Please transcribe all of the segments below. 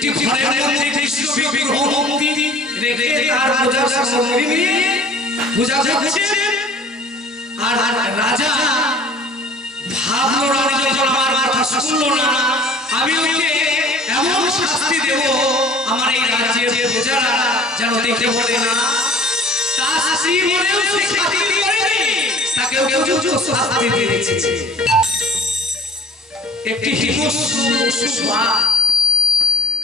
একটি ঘরের মধ্যে কৃষ্ণ বিগ্রহ মূর্তি রেখে তার পূজা সামগ্রী নিয়ে পূজা করছে। আর রাজা ভাবলো রানী যখন আমার কথা শুনলো না, আমি ওকে এমন শাস্তি দেব আমার এই রাজ্যের প্রজারা যেন দেখতে পারে না। তার স্ত্রী বলেও সে খাতির করেনি, তাকে উপযুক্ত শাস্তি দিয়েছে। একটি হিংস্র পশু বাঘ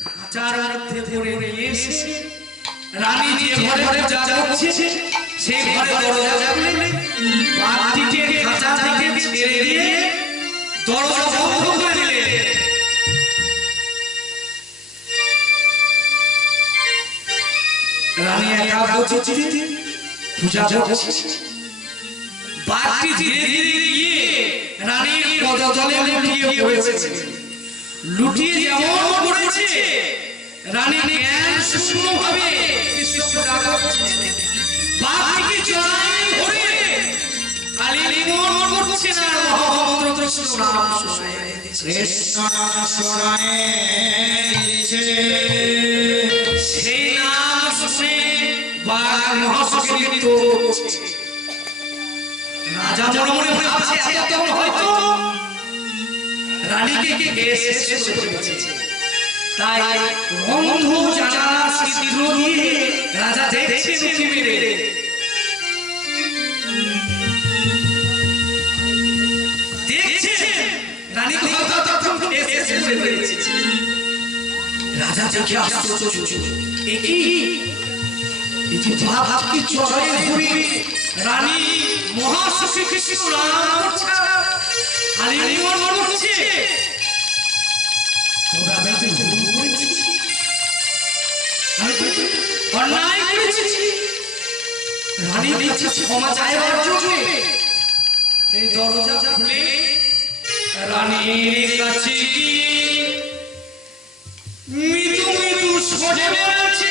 খাঁচার মধ্যে ধরে নিয়ে এসে রানী যে ঘরে পূজা করছে সেই ঘরে দরজা খুলে বাঘটিকে খাঁচা থেকে ছেড়ে দিয়ে দরজা বন্ধ করে দিলে। রানী একা বসে পূজা করছে। বাঘটি ধীরে ধীরে গিয়ে রানীর পদতলে লুটিয়ে পড়েছে। লুটিয়ে যেমন পড়েছে রানী জ্ঞান শূন্যভাবে বাঘটিকে জড়ায় ধরে আলিঙ্গন করছে না মহামন্ত্র কৃষ্ণ নাম শোনায় দিচ্ছে। সেই নাম শুনে বাঘ মহাশোকে লিপ্ত হচ্ছে। রাজা মনে মনে ভাবছে এতক্ষণ হয়তো রানীকে শেষ করে দিয়েছে। তাই বন্ধ জানালা ছিদ্র দিয়ে রাজা দেখছে উঁকি মেরে। দেখছে রানীকে হয়তো তখন শেষ করে দিয়েছে। রাজা দেখে আশ্চর্য, একই এই যে বাঘকে চড়াই ঘুরে রানী মহাশোকে কৃষ্ণ নাম করছে, আলিঙ্গন করছে। তবে আমি তো ভুল করেছি, আমি তো অন্যায় করেছি। রানী দিচ্ছে ক্ষমা চাইবার জন্য। এই দরজা খুলে রানীর কাছে মৃদু মৃদু সরে বেড়াচ্ছে।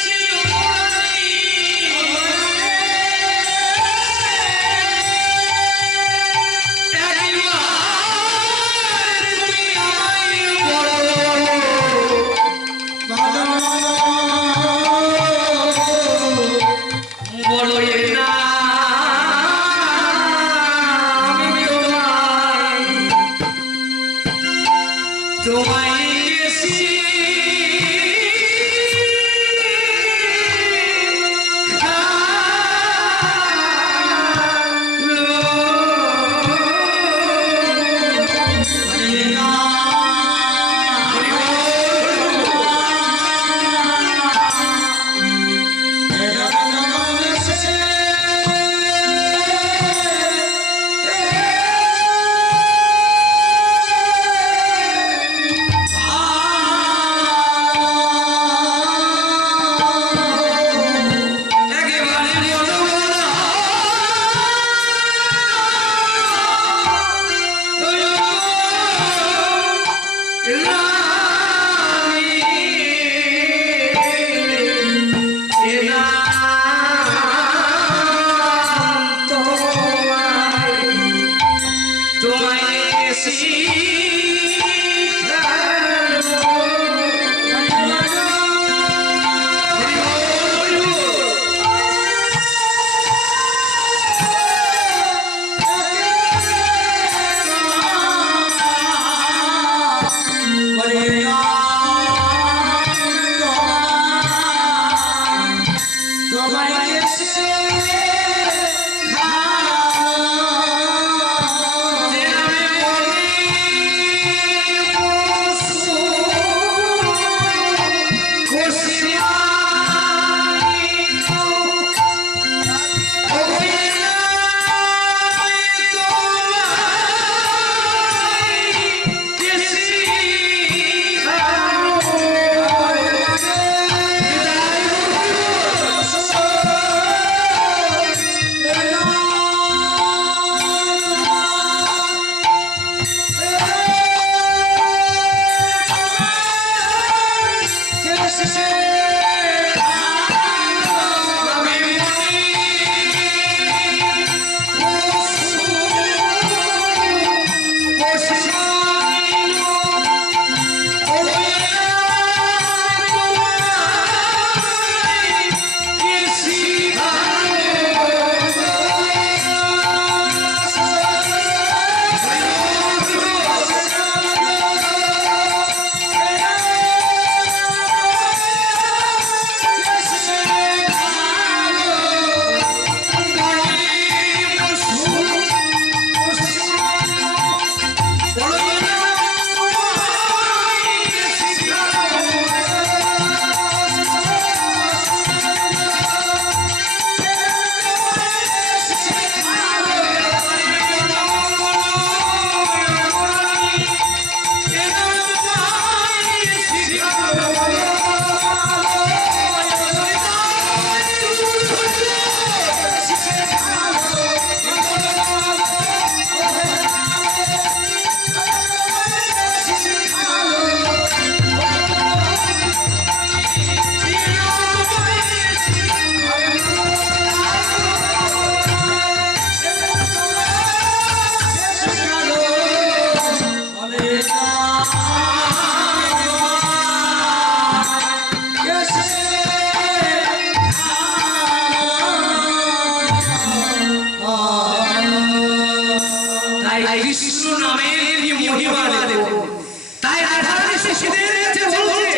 কৃষ্ণ নামের কি মহিমা দেখো তাই রাধারানী সখীদের কাছে বলছে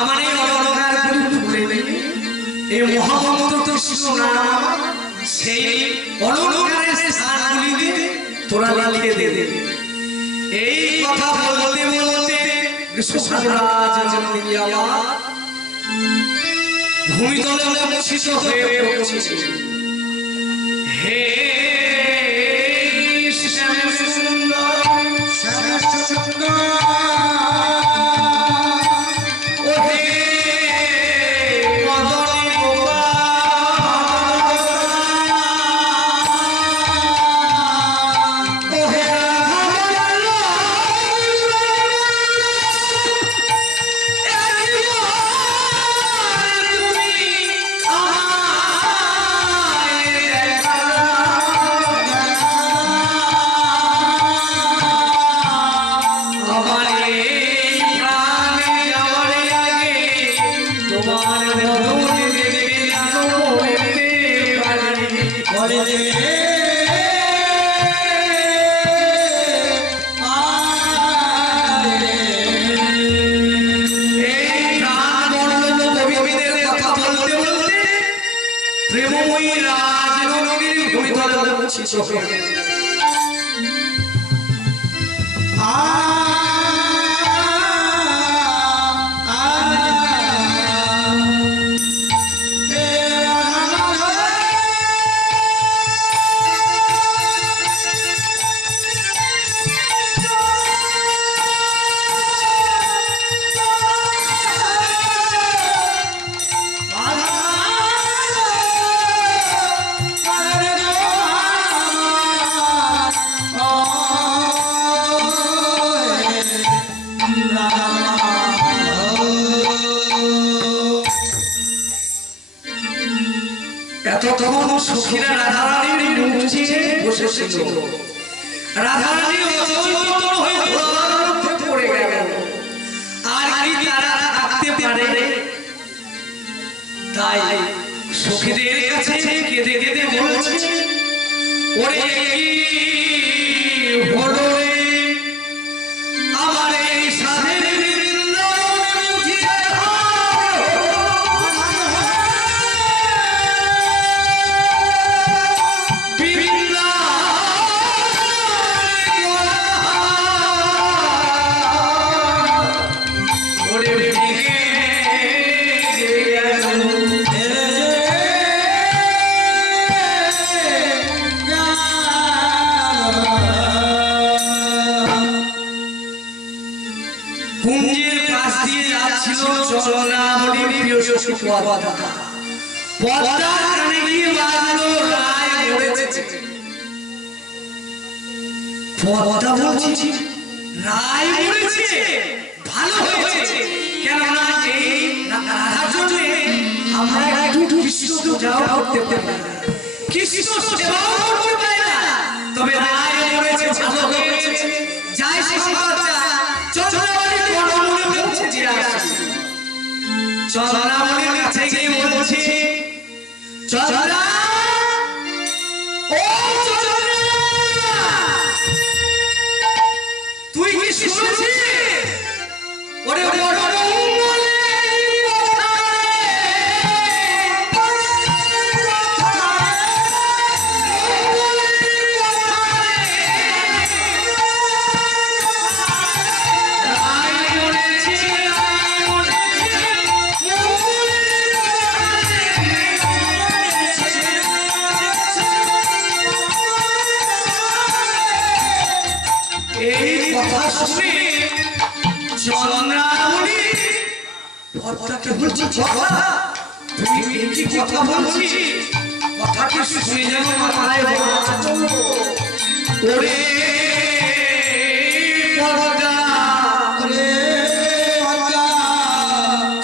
আমার এই অলংকার গুলি খুলে এই মহামন্ত্র কৃষ্ণ নাম সেই অলংকারের স্থানগুলিতে তোরা লিখে দে এই কথা বলতে বলতে কৃষ্ণরাজ জননী আমার ভূমিতলে মূর্ছিত হয়ে পড়ছে হে শ্যাম সুন্দর শ্যাম সুন্দর ও হে মদন গোপাল ও হে প্রেমময়ী রাজনগরীর ভূমিতলে মূর্ছিত হয়ে এতক্ষণ সখীরা রাধারানীর মূর্ছি বসেছিল রাধারানী অচৈতন্য হয়ে ধরার মধ্যে পড়ে গেল আর কি তারা থাকতে পারে তাই সখীদের কাছে কেঁদে কেঁদে বলছে ওরে কি হলো রে আমার এই সাধের কুঞ্জের পাশ দিয়ে যাচ্ছিল চন্দ্রামণির প্রিয় সখী পদ্মা পদ্মার কানে গিয়ে বাজলো রায় মরেছে পদ্মা বলছি রায় মরেছে ভালো হয়েছে কেননা এই রাধার জন্য আমরা একটু কৃষ্ণ পূজাও করতে পারি কৃষ্ণ সেবাও করতে পারি না তবে রায় মরেছে ভালো হয়েছে যাই সমাচার চন্দ্রামণি মনে পৌঁছে দিয়ে আসছে চন্দ্রামণির কাছে গিয়ে বলছে চন্দ্রা ও চন্দ্রা তুই কি শুনেছিস ওরে বড় চন্দ্রামণি পদ্মাকে বলছি তুমি কি কথা বলছি কথাটি শুনে যেন মাথায় ওরে পদ্মা ওরে পদ্মা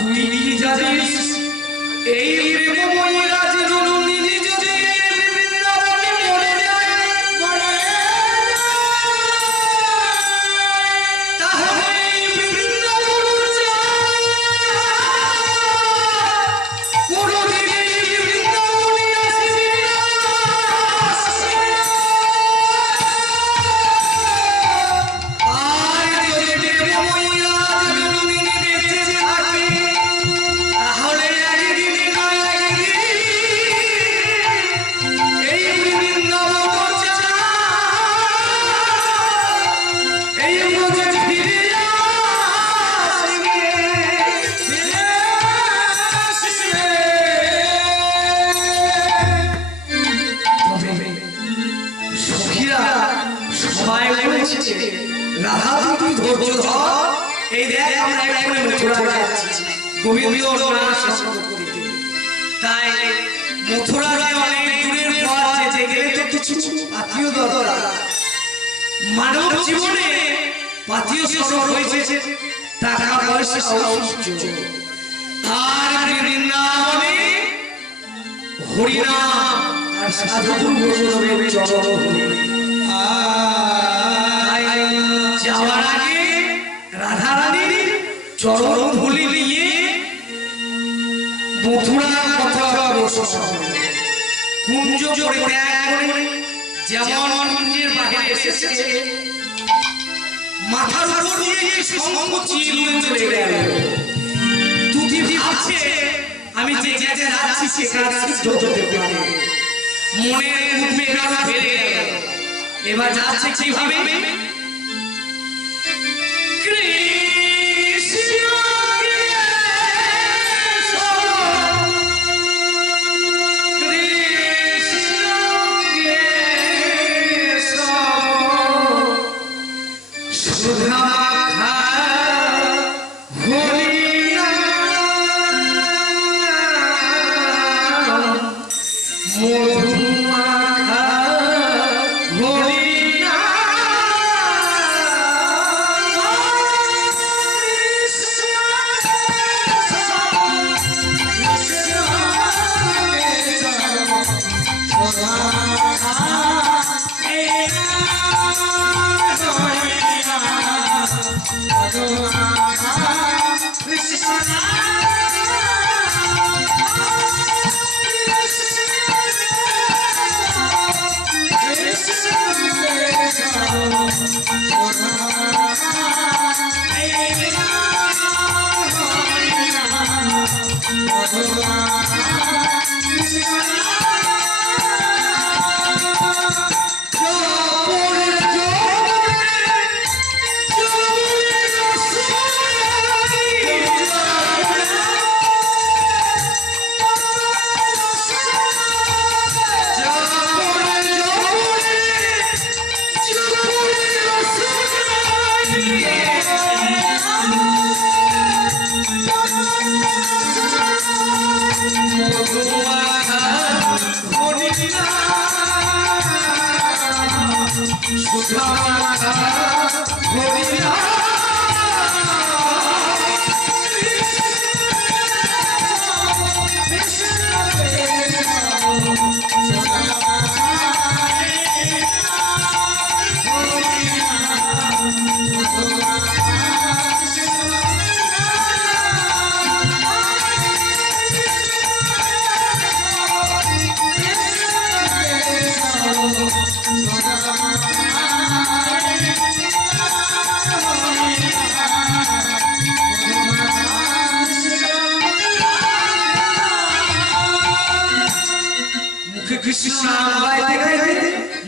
তুই কি জানিস এই প্রেমময়ী রাজনন্দিনী যদি বৃন্দাবনে মরে যায় ধৈর্য ধর এই দেখ আমরা এখানে মথুরা যাচ্ছি গোবিন্দ নাম সংগ্রহ করতে তাই মথুরা যায় অনেক দূরের পথ যেতে গেলে তো কিছু আত্মীয় দরকার মানব জীবনে পাতীয় সরল হয়েছে টাকা পয়সা ঐশ্বর্য আর বৃন্দাবনে হরিনাম আর সাধু বৈষ্ণবের চরণ যাওয়ার আগে রাধা রানীর চরণ ধুলি নিয়ে মথুরার কথা কুঞ্জ পরিত্যাগ করে যেমন কুঞ্জের বাহিরে এসেছে মাথার উপর দিয়ে শঙ্খ চিল চলে গেল তুই ভাবছে আমি যে জায়গায় যাচ্ছি সেখানে সিদ্ধ হতে পারে মনে উদ্বেগ বেড়ে গেল এবার যাচ্ছে কিভাবে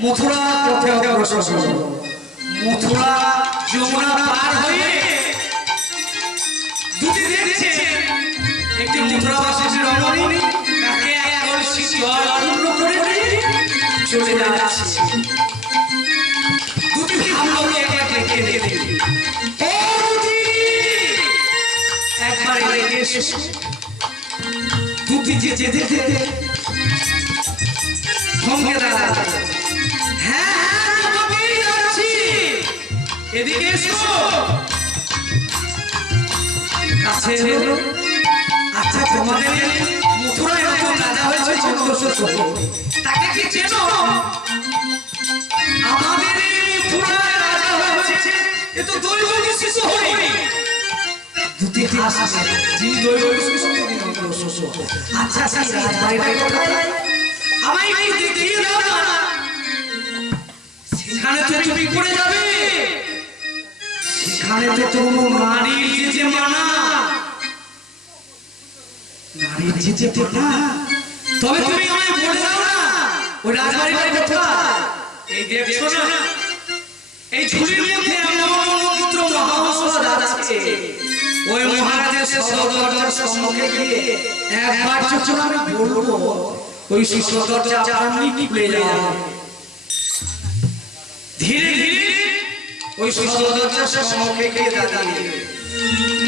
মথুরা পথে অগ্রসর মথুরা যমুনা পার হয়ে দুটি দেখছে একটি মথুরাবাসী রমণী তাকে এক কলসি জল পূর্ণ করে চলে যাচ্ছে দুটি ভাবলো একে দেখে একবার এগিয়ে এসে দুটি যেতে যেতে থমকে দাঁড়ালো এদিকে এসো কাছে এলো আচ্ছা তোমাদের মথুরায় নতুন রাজা হয়েছে চন্দ্রশেখর তাকে কি চেনো আমাদের মথুরায় রাজা হয়েছে এ তো দৈবকী শিশু হই দুটি হাসছে যিনি দৈবকী শিশু তিনি চন্দ্রশেখর আচ্ছা আচ্ছা রাজবাড়িটা কোথায় আমায় একটু দেখিয়ে দাও না সেখানে তো তুমি পড়ে যাবে সেখানে তো কোনো নারীর যেতে মানা নারীর যেতে না তবে তুমি আমায় বলে দাও না ওই রাজবাড়ির কথা এই দেখছো না এই ঝুলির মধ্যে এমন মন্ত্র মহামন্ত্র আছে ওই মহারাজের সদরজার সম্মুখে গিয়ে একবার যখন আমি বলবো ওই সদরজা আপনি খুলে যাবে ধীরে ধীরে ওই সদরদরজার সম্মুখে গিয়ে দাঁড়িয়ে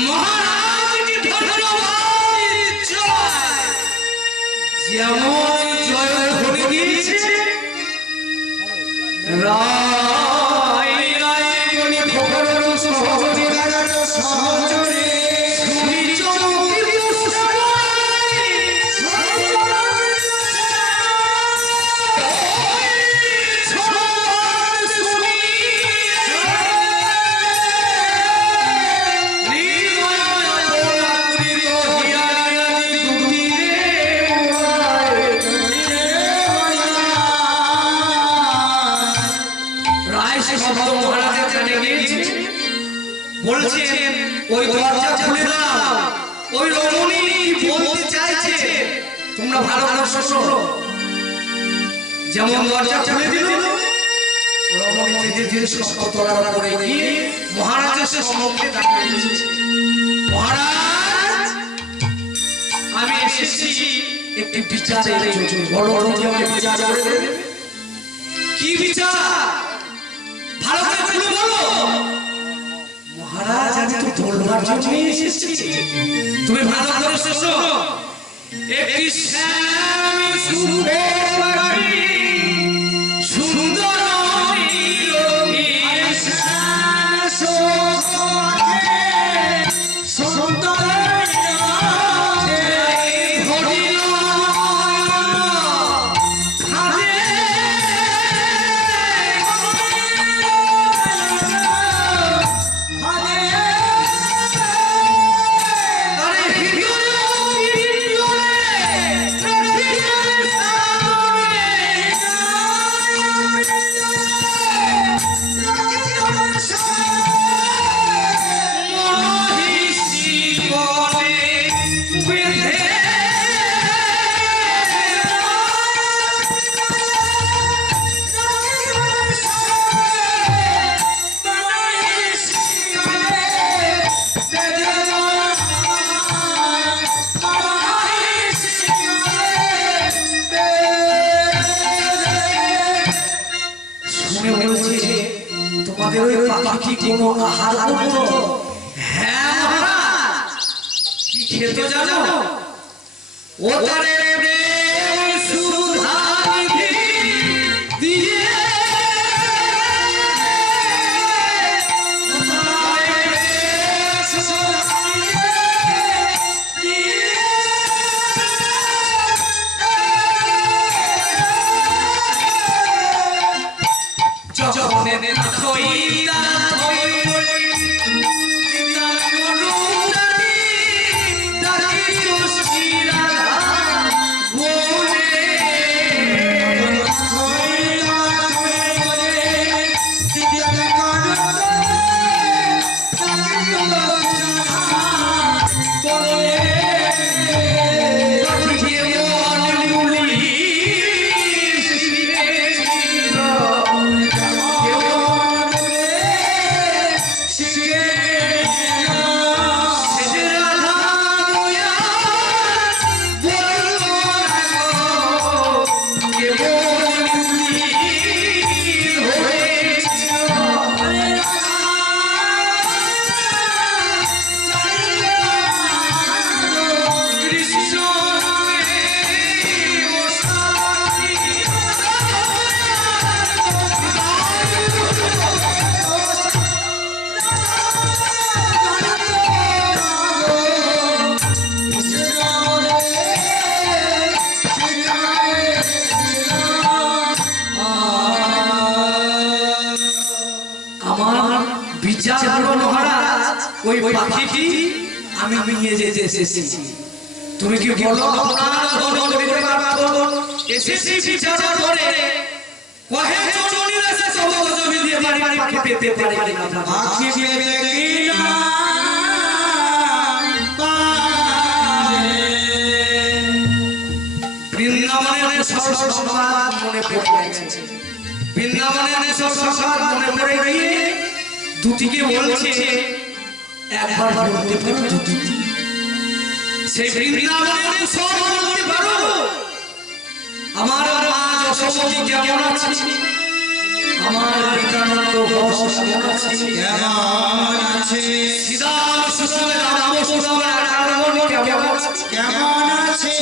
মহারাজকে ধন্যবাদ জয় যেমন জয় ধরে দিয়েছে রায় রায় বলে ভগবান সহজে রাজা সহজে শুনি চমকে বলছেন ওই দরজা খুলে দাও ওই রমণী কি বলতে চাইছে তোমরা ভালো ভালো শোনো যেমন দরজা খুলে দিল রমণী ধীরে ধীরে সত্যতরা করে গিয়ে মহারাজের সম্মুখে দাঁড়িয়েছে মহারাজ আমি এসেছি একটি বিচারের জন্য বড় বড় কি আমাকে বিচার করে দেবে কি বিচার ভালো করে খুলে বলো মহারাজ আমি তো বলবার জন্য এসেছি তুমি ভালো করে শোনো একটি শ্যাম সুন্দরী সুন্দর তোমাদের ওই পাখি কোনো আহার করতো হ্যাঁ মহারাজ কি খেতে জানো ও তারে প্রেম সুধা দিয়ে ওই পাখিটি আমি নিয়ে যেতে এসেছি তুমি কি বলো এসেছি বিচার করে কহে চলুনি রাসে সব জমি দিয়ে পারি পাখি পেতে পারি না পাখি পেতে কিনা বৃন্দাবনের সব সংবাদ মনে পড়ে গেছে বৃন্দাবনের সব সংবাদ মনে পড়ে গিয়ে দুটিকে বলছে একবার বলতে পারো দুটি সেই বৃন্দাবনের সব বলতে পারো আমার মা যশোমতী কেমন আছে আমার নিত্যানন্দ ঘোষ কেমন আছে? কেমন আছে? শ্রীরাম সুষমে রাম সুষমে রামমণ কেমন আছে? কেমন আছে?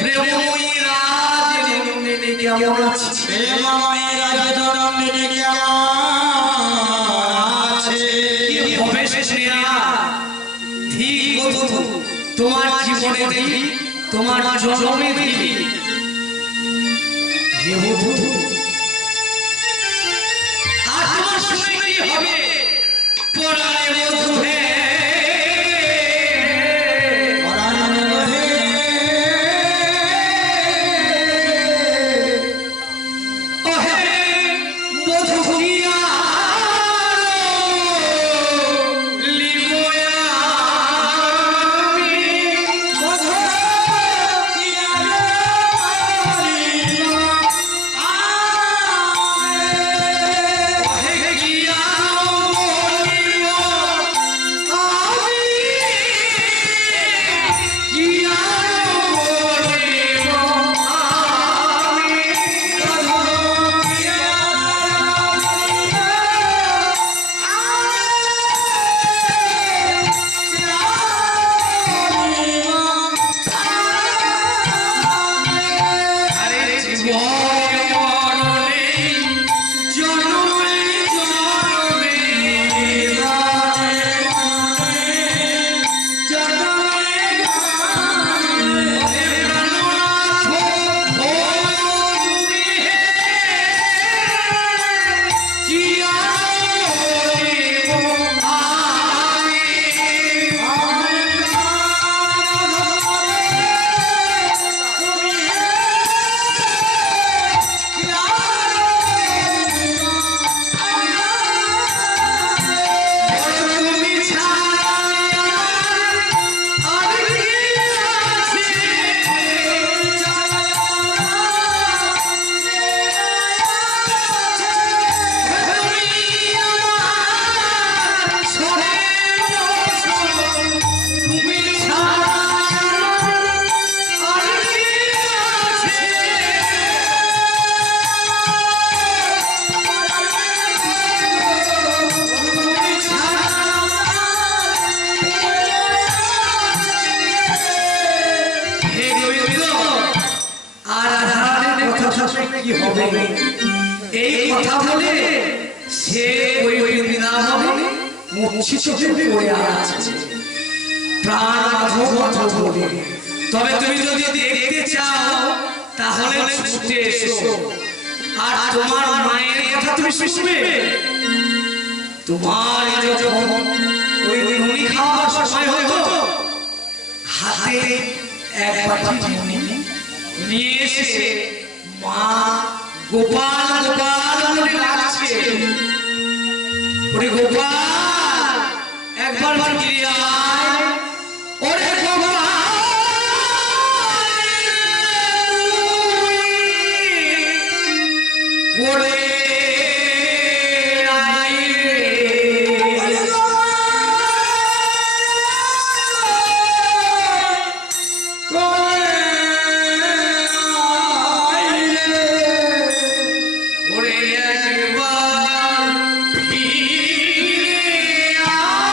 প্রেমময়ী রাজনন্দিনী কেমন আছে? প্রেমময়ী রাজনন্দিনী কেমন আছে? কি হবে স্নেহা? ঠিক বধূ, তোমার জীবনে দেখি, তোমার জন্মে দেখি। হে বধূ, আর তোমার সময় কি হবে? পরাণে বধূ হে, পরাণে বহে, ও হে বধূ গিয়া লিবোয়া আমি। বধূ কিয়া লিব হে গিয়া বলিব আমি, গিয়া বলিব আমি। আরে জীবনে মরণে জন্মে জন্মে হে প্রাণনাথ ও তুমি হে, কি আর বলিব আমি। তুমি ছাড়া আর কি আছে? তুমি আমার সবে বছর, তুমি ছাড়া আর কি আছে? তুমি ছাড়া হে গোবিন্দ, আর আধারের কথা শুনে কি হবে? এই কথা বলে সে ওই বৃন্দাবনে মূর্ছিত হয়ে পড়ে আছে, প্রাণ মাধব বলে। তবে তুমি যদি দেখতে চাও তাহলে ছুটে এসো, আর তোমার মায়ের কথা তুমি শুনবে। তোমার যখন ওই নুনি খাওয়ার সময় হতো, হাতে এক বাটি নুনি নিয়ে এসে মা গোপাল গোপাল বলে ডাকছে। ওরে গোপাল, একবার ফিরে আয়। ওরে গোপাল, ওরে আয় রে। ওরে একবার ফিরে আয়।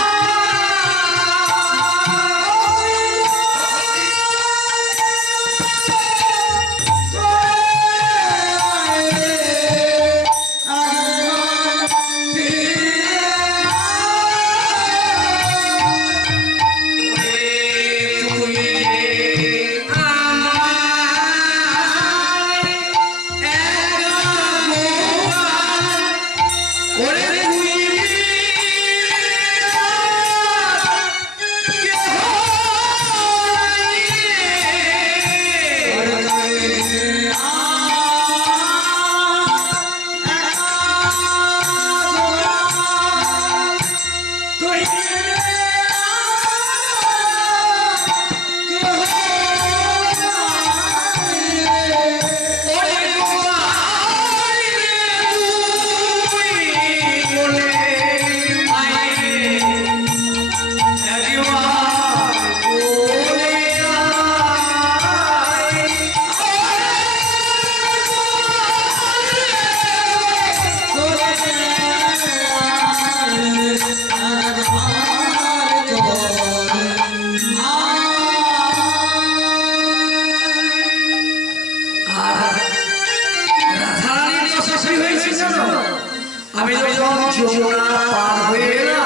যখন যমুনা পার হয়ে না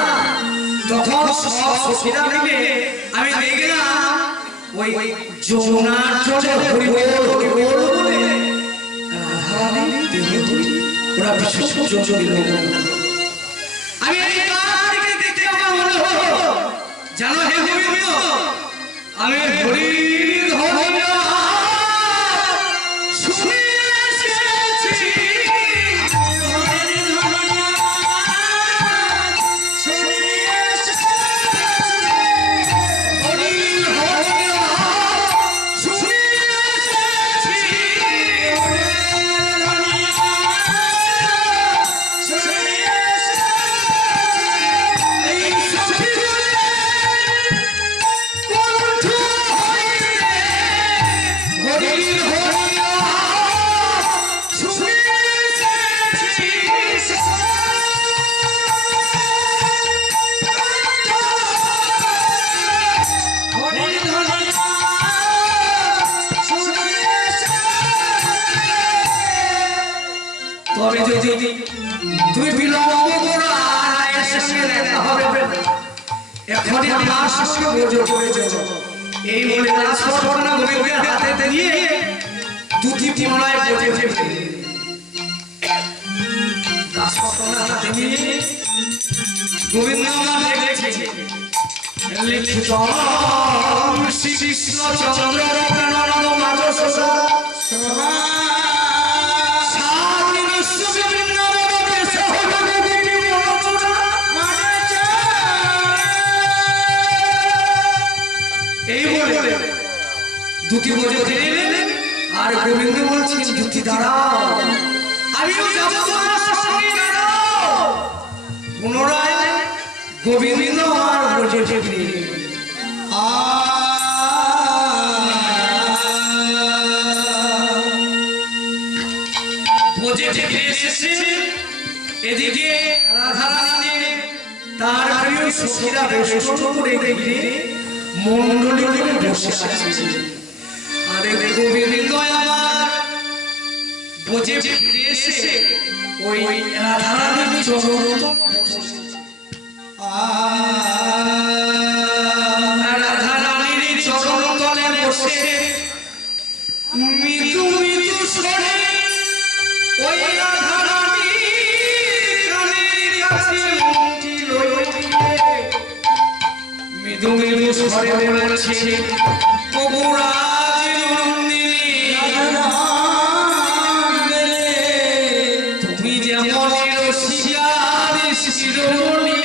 তখন সব সখীরা মিলে আমি দেখলাম ওই যমুনার জলে হরি বল বলে রাধারানী দেহ ওরা বিশেষ যোগ দিল। আমি এই কাজ দেখতে আমার মনে হলো জানো হে গোবিন্দ আমি হরির ধর্ম শুনে এসেছি তবে যদি তুমি বিলম্ব করো আর সঙ্গে দেখা হবে এখনই আমার সঙ্গে বোঝো করে যাও এই বলে রাজপটনা গোবিন্দের হাতে দিয়ে দুটি তিমলায় বোঝে ফেলে রাজপটনা হাতে দিয়ে গোবিন্দ আমার দেখেছে লিখিত শ্রী কৃষ্ণ চন্দ্র প্রেরণ মাধব সভা এই বলে দুটি বোঝো দিলেন আর গোবিন্দ বলছেন দুটি দাঁড়াও আমিও যাব তোমার সঙ্গে দাঁড়াও। পুনরায় গোবিন্দ আর বোঝো দিলেন বোঝে থেকে এসেছে এদিকে রাধারানী তার প্রিয় সখীরা বেশ করে ঘিরে মন্ডলী করে বসে আছে। আরে গোবিন্দ আমার বোঝে ফিরে এসে ওই রাধারানীর চরণ রাধারানীর চরণ তলে বসে মৃদু মৃদু স্বরে ওই রাধারানী কানের কাছে মুখটি লইলে মৃদু মৃদু স্বরে বলছে কবুরাজ নন্দিনী তুমি যেমন রসিয়ার শিরোমণি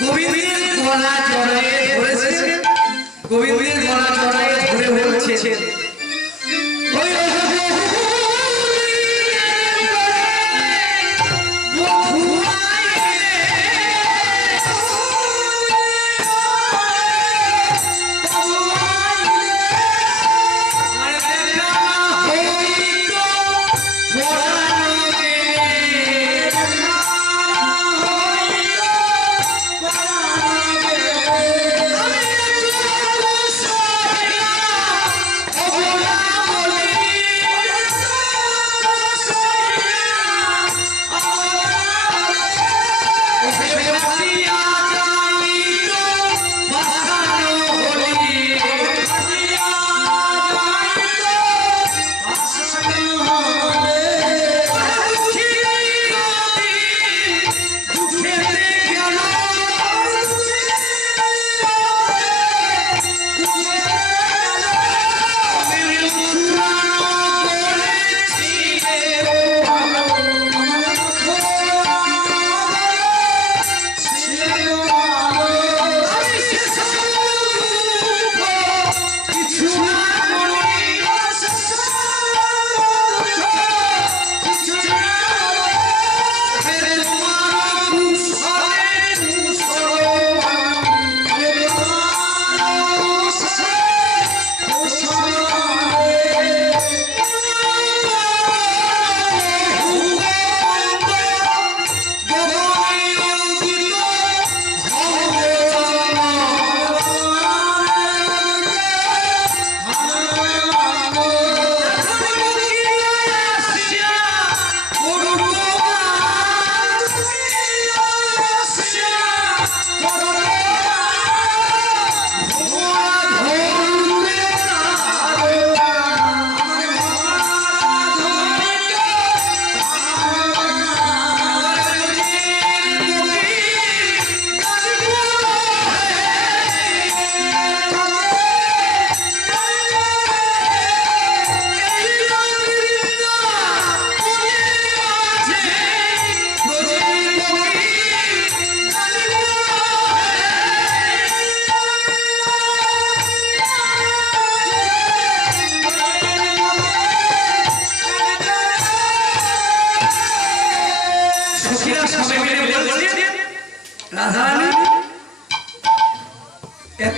গোবিন্দের গলা জড়ায় ধরে বলছে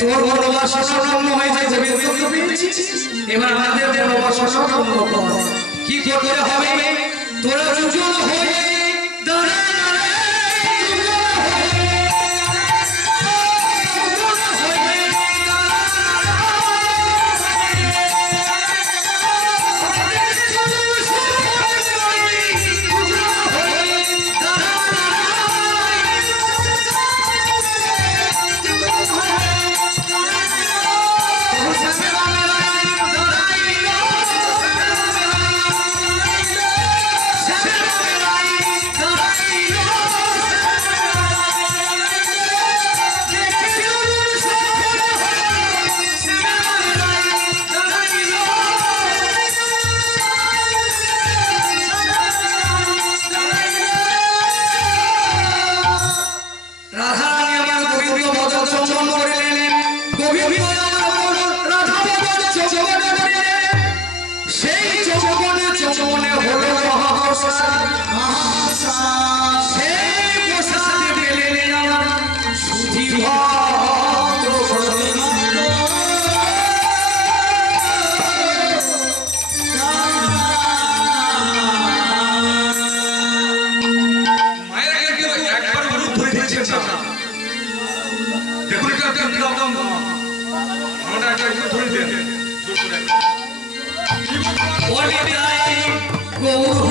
তোর ভালোবাসা সম্পূর্ণ হয়েছে গোবিন্দকে পেয়েছিস, এবার আমাদের ভালোবাসা সম্পূর্ণ কর। কি করতে হবে? তোরা দুজন হয়ে দাঁড়া গৌর